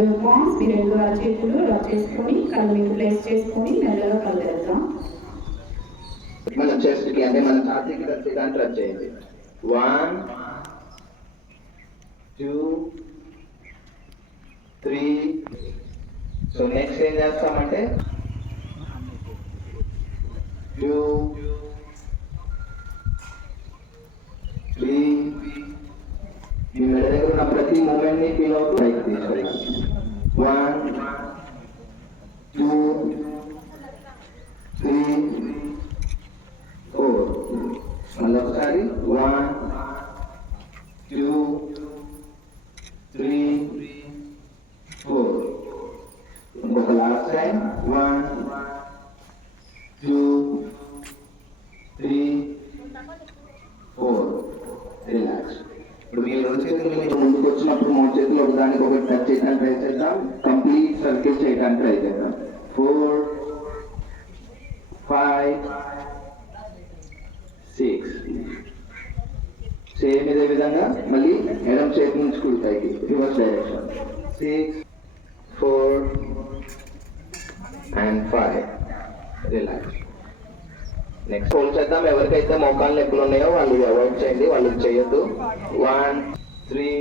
your palms, మీరు రెండు చేతులు డ్రా చేసుకొని కళ్ళు మీకు ప్లేస్ చేసుకొని మెల్లగా కళ్ళు తెరుద్దాం. మన చెస్ట్ కి అంటే మన ఛాతీకి టచ్ టచ్ చేయండి. 1 2 3. సో నెక్స్ట్ ఏం చేస్తామంటే 2 3. మీ మెడ దగ్గర ఉన్న ప్రతి మూమెంట్ ని ఫీల్ అవుతూ పైకి తీసుకెళ్ళాలి. 1 2 3 4. మళ్ళీ ఒకసారి 1 2 3 4. ఇంకొక లాస్ట్ టైం 1 2 3 4. రిలాక్స్. ఇప్పుడు మీ రెండు చేతులు మీరు ముందుకు వచ్చినప్పుడు మూడు చేతులు ఒకదానికి ఒకటి టచ్ చేయడానికి ట్రై చేద్దాం. కంప్లీట్ సర్కిల్ చేయడానికి ట్రై చేద్దాం. 4 5 6. సేమ్ ఇదే విధంగా మళ్ళీ ఎడమ చేతి నుంచి కుడి పైకి reverse direction. 6 4 and 5. Relax. Next hold చేద్దాం. ఎవరికైతే మోకాలు నొప్పులు ఉన్నాయో వాళ్ళు అవాయిడ్ చేయండి, వాళ్ళు చేయొద్దు. 1 3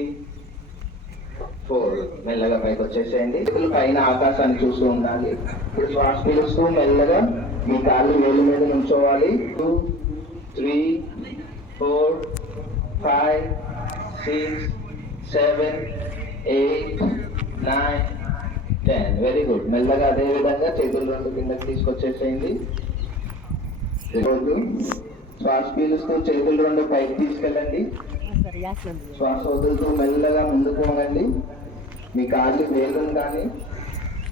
4. మెల్లగా పైకి వచ్చేసేయండి. చేతులు పైన ఆకాశాన్ని చూస్తూ ఉండాలి. ఇప్పుడు శ్వాస పీలుస్తూ మెల్లగా మీ కాళ్ళు వేలు మీద నుంచోవాలి. 2 3 4 5 6 7 8 9 10. Very good. మెల్లగా అదే విధంగా చేతులు రెండు కిందకి తీసుకొచ్చేసేయండి. శ్వాస పీలుస్తూ చేతులు రెండు పైకి తీసుకెళ్ళండి. శ్వాస వదులుతూ మెల్లగా ముందుకు వంగండి. మీ కాళ్ళు వేలును కానీ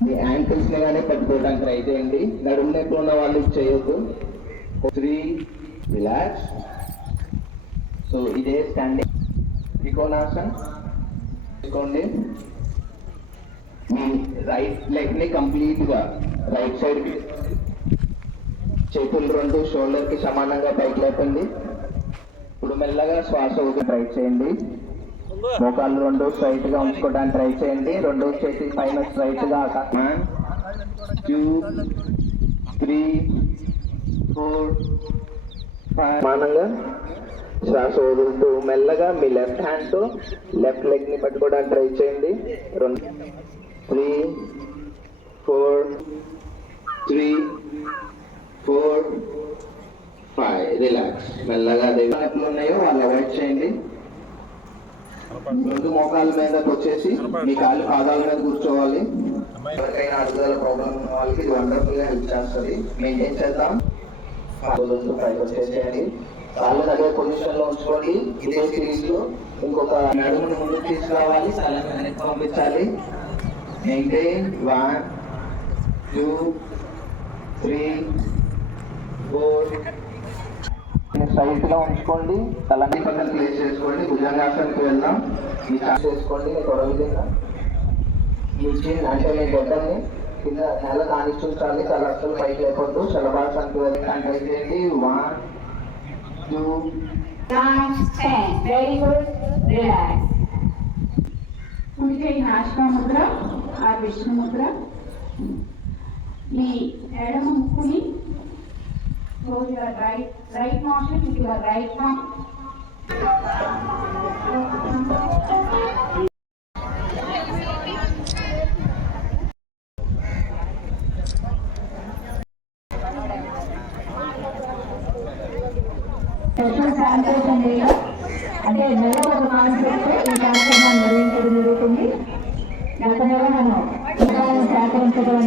మీ యాంకిల్స్ ని కానీ పట్టుకోవడానికి ట్రై చేయండి. నడుము నొప్పి ఉన్న వాళ్ళు చేయొద్దు. 3. రిలాక్స్. సో ఇదే స్టాండింగ్ త్రికోణాసన్ తీసుకోండి. మీ రైట్ లెగ్ ని కంప్లీట్ గా రైట్ సైడ్ కి చేతులు రెండు షోల్డర్ కి సమానంగా పైకి లేపండి. ఇప్పుడు మెల్లగా శ్వాస వదిలి ట్రై చేయండి. మోకాళ్ళు రెండు స్ట్రైట్ గా ఉంచుకోవడానికి ట్రై చేయండి. రెండు చేతి పైన స్ట్రైట్ గా 1 2 3 4 5. సమానంగా శ్వాస వదులుతూ మెల్లగా మీ లెఫ్ట్ హ్యాండ్ తో లెఫ్ట్ లెగ్ ని పట్టుకోవడానికి ట్రై చేయండి. 2 3 4 3 4 5. రిలాక్స్. మెల్లగా అదే ఎప్పుడు ఉన్నాయో వాళ్ళు అవాయిడ్ చేయండి. రెండు మోకాళ్ళ మీదకి వచ్చేసి మీ కాళ్ళు పాదాల మీద కూర్చోవాలి. ఎవరికైనా అడుగుదల ప్రాబ్లం ఉన్న వాళ్ళకి వండర్ఫుల్ గా హెల్ప్ చేస్తుంది. మెయింటైన్ చేద్దాం. పైకి వచ్చేసేయండి. కాళ్ళని అదే పొజిషన్ లో ఉంచుకోండి. ఇదే సిరీస్ లో ఇంకొక నడుమును ముందుకు తీసుకురావాలి, తలని వెనక్కి పంపించాలి. మెయింటైన్. 1 2 3 4. స్ట్రైట్ గా ఉంచుకోండి. తలని పక్కన ప్లేస్ చేసుకోండి. భుజంగాసనకి వెళ్దాం. మీ చార్జ్ చేసుకోండి. మీ కొడ విధంగా మీ చిన్ అంటే మీ గొడ్డల్ని కింద నేల కానిస్తుంచాలి. తల అస్సలు పైకి లేకపోద్దు. శలభాసనకి వెళ్ళడానికి ట్రై చేయండి. 1 2 9 10. Very good. రిలాక్స్. కుడి చేయి నాశికా ముద్ర ఆ విష్ణు ముద్ర. మీ ఎడమ ముక్కుని close your right nostril with your right palm. Special sanitation area అంటే నెల ఒక కాన్సెప్ట్ ఈ కార్యక్రమాన్ని నిర్వహించడం జరుగుతుంది. గత నెల మనం సేకరించడం